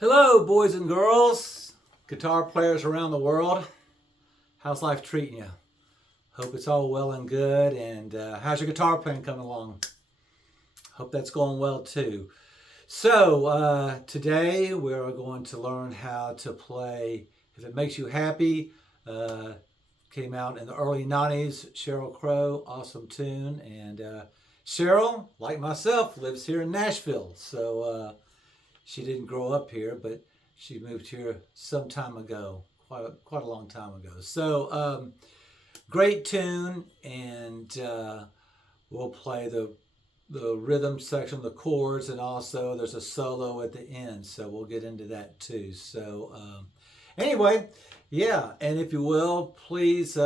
Hello, boys and girls, guitar players around the world. How's life treating you? Hope it's all well and good. And how's your guitar playing coming along? Hope that's going well too. So today we're going to learn how to play If It Makes You Happy. Came out in the early 90s. Sheryl Crowe, awesome tune. And Sheryl, like myself, lives here in Nashville. So she didn't grow up here, but she moved here some time ago, quite a long time ago. So great tune, and we'll play the rhythm section, the chords, and also there's a solo at the end. So we'll get into that too. So anyway, yeah, and if you will, please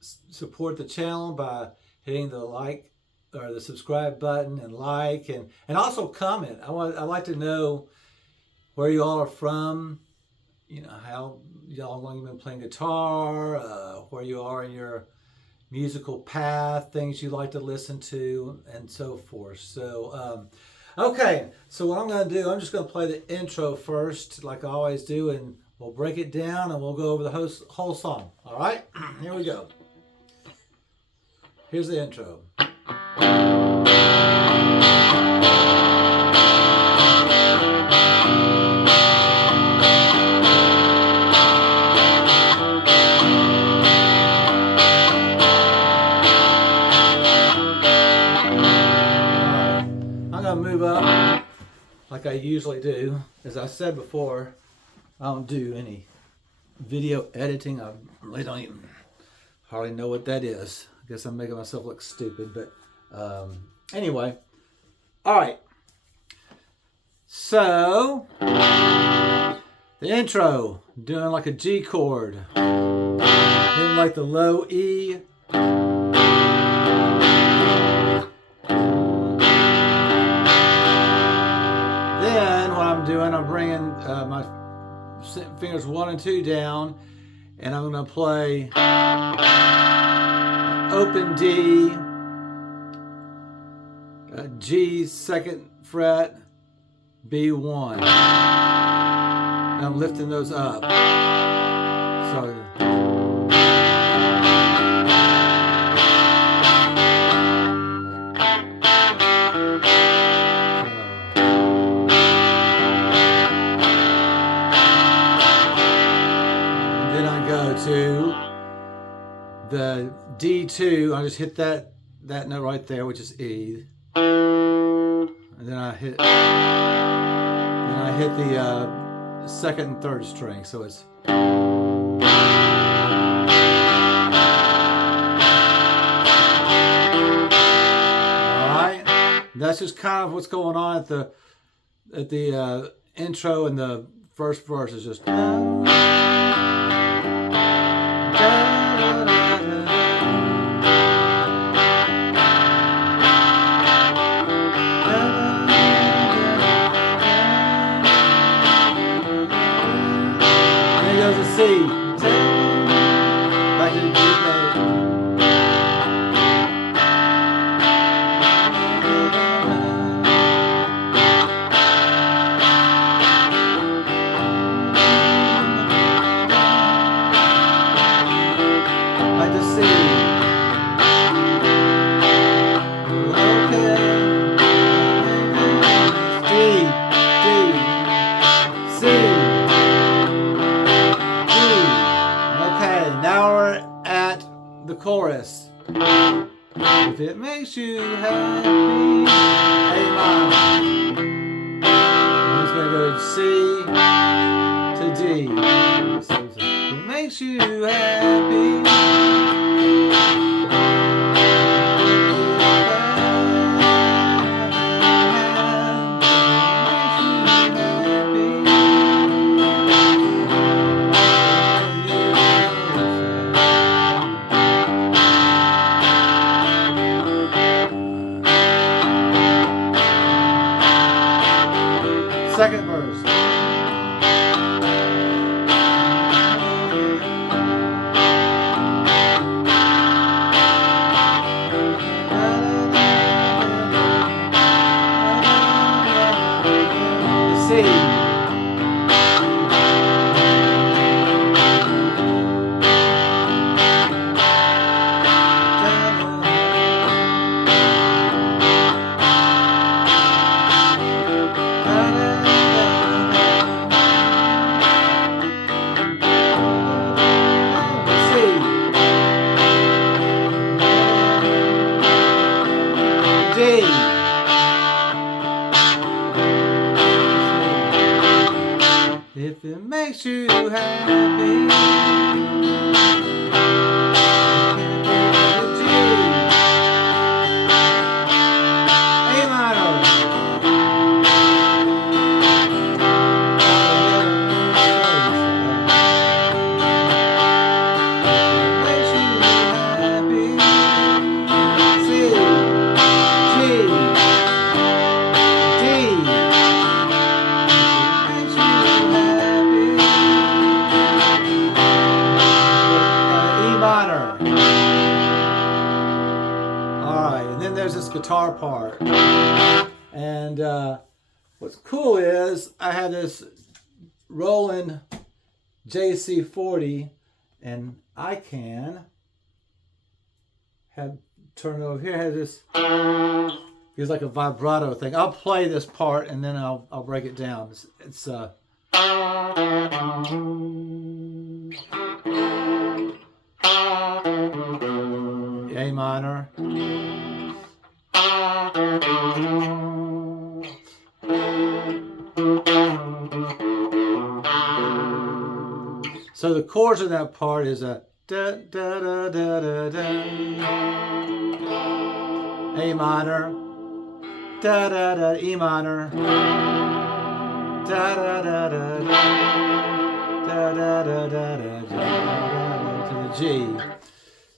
support the channel by hitting the like or the subscribe button and like and also comment. I'd like to know where you all are from, you know, how long you've been playing guitar, where you are in your musical path, things you like to listen to, and so forth. So okay, so what I'm going to do, I'm just going to play the intro first like I always do, and we'll break it down and we'll go over the whole song. All right, here we go. Here's the intro. I'm gonna move up like I usually do. As I said before, I don't do any video editing. I really don't even hardly know what that is. I guess I'm making myself look stupid, but anyway. All right. So the intro, doing like a G chord, hitting like the low E. Then what I'm doing, I'm bringing my fingers 1 and 2 down, and I'm going to play open D, G 2nd fret, B1. And I'm lifting those up. So then I go to the D2. I just hit that note right there, which is E. And then I hit the 2nd and 3rd string, so it's alright. That's just kind of what's going on at the intro, and the first verse is just C. Back to the G major. Back to C. Okay. D, C. Now we're at the chorus. If it makes you happy, A minor. I'm just gonna go to C to D. So if it makes you happy. Second verse. C. If it makes you happy. Guitar part, and what's cool is I have this Roland JC40, and I can have turn it over here. Has this feels like a vibrato thing. I'll play this part and then I'll break it down. It's A minor. So the chords in that part is a da da da da da da, A minor, da da da, E minor, da da da da da da da da da to the G.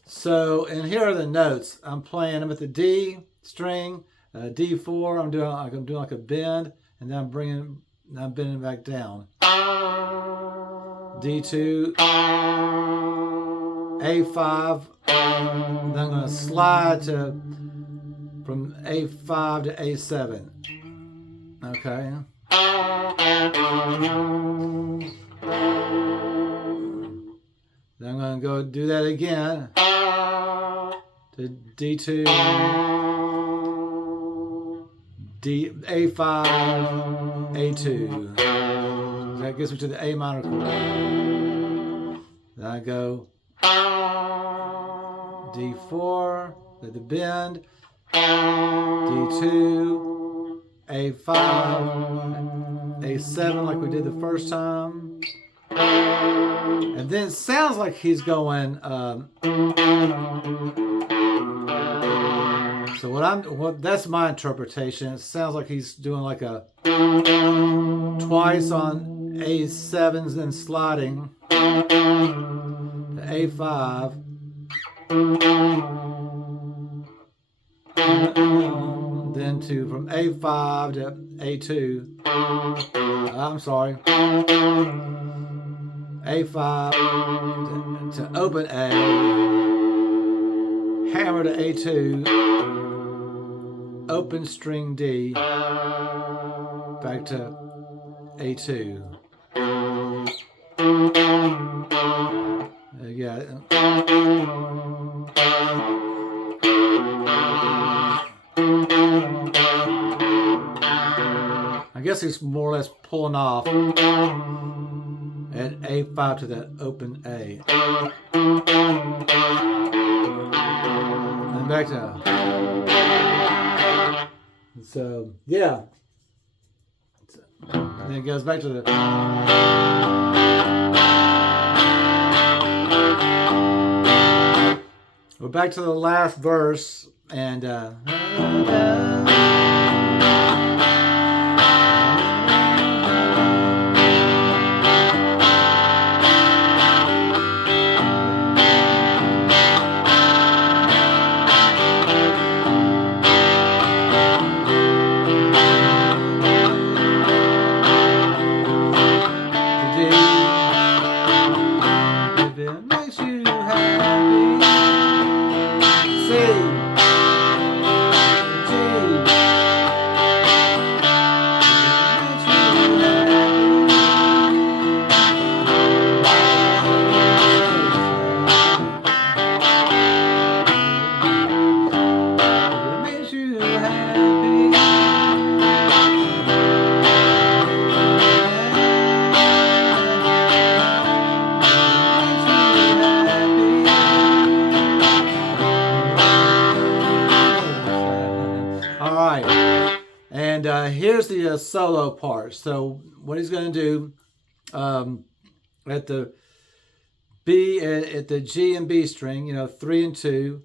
So, and here are the notes. I'm playing them at the D string, D4. I'm doing like a bend, and then I'm bending back down. D2, A5. Then I'm going to slide from A5 to A7. Okay. Then I'm going to go do that again to D2, A5, A2. That gets me to the A minor chord. Then I go D4, the bend, D2, A5, A7 like we did the first time. And then it sounds like he's going so that's my interpretation. It sounds like he's doing like a twice on A7s, then sliding to A5, then from A5 to A2. I'm sorry, A5 to open A, hammer to A2, open string D, back to A2. Yeah. I guess he's more or less pulling off at A5 to that open A. And back to. So, yeah. And then it goes back to the. We're back to the last verse, and here's the solo part. So what he's going to do at the B, at the G and B string, you know, 3 and 2.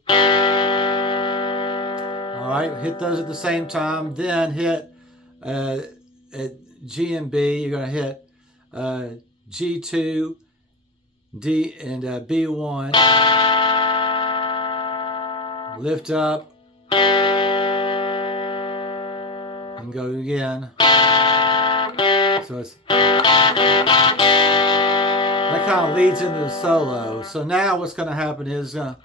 All right, hit those at the same time. Then hit at G and B, you're going to hit G2, D, and B1. Lift up and go again. So it's that kind of leads into the solo. So now what's going to happen is yeah.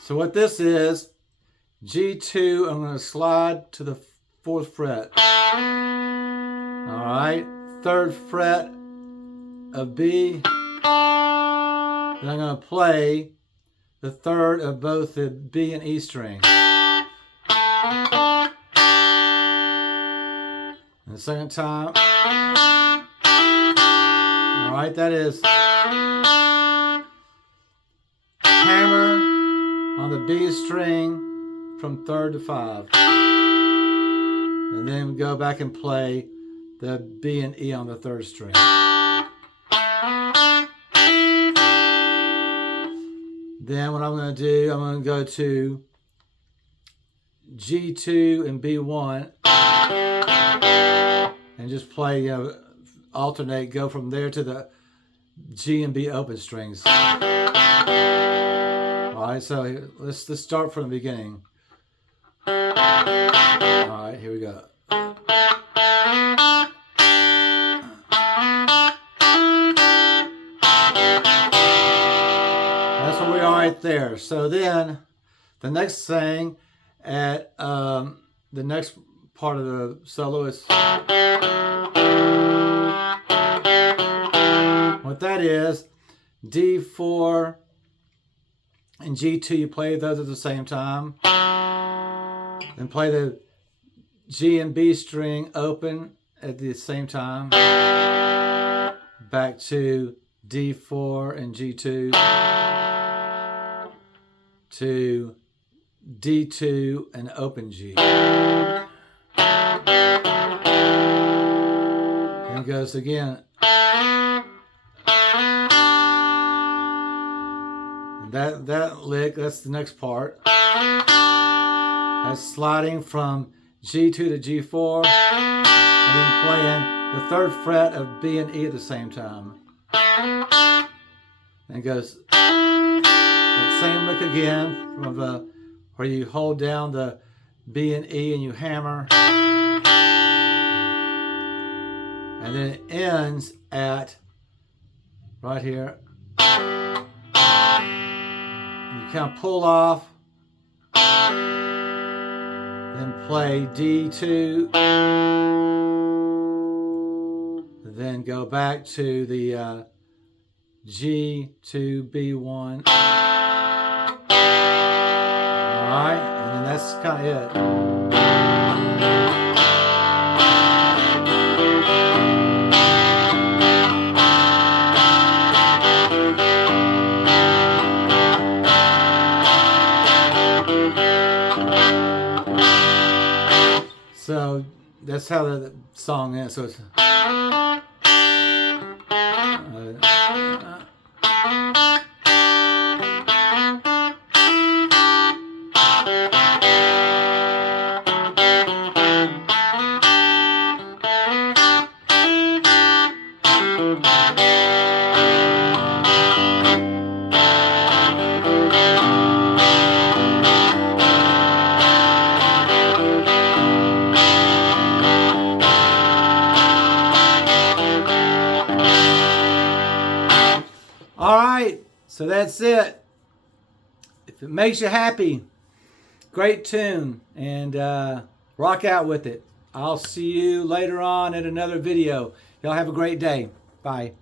So what this is, G2, I'm going to slide to the 4th fret. All right, 3rd fret of B. Then I'm going to play the 3rd of both the B and E string. And the second time. All right, that is hammer on the B string from 3rd to 5. And then go back and play the B and E on the 3rd string. Then what I'm going to do, I'm going to go to G2 and B1 and just play, you know, alternate, go from there to the G and B open strings. All right, so let's start from the beginning. All right, here we go. That's where we are right there. So then the next thing at the next part of the solo is what that is, D4 and G2, you play those at the same time. Then play the G and B string open at the same time. Back to D4 and G2 to D2 and open G. Then it goes again. And that lick, that's the next part. That's sliding from G2 to G4 and then playing the 3rd fret of B and E at the same time. And it goes that same lick again from the where you hold down the B and E and you hammer. And then it ends at right here. You kind of pull off. Then play D2, then go back to the G2, B1. Alright, and then that's kind of it. So that's how the song is. So it's all right, so that's it. If it makes you happy, great tune, and rock out with it. I'll see you later on in another video. Y'all have a great day. Bye.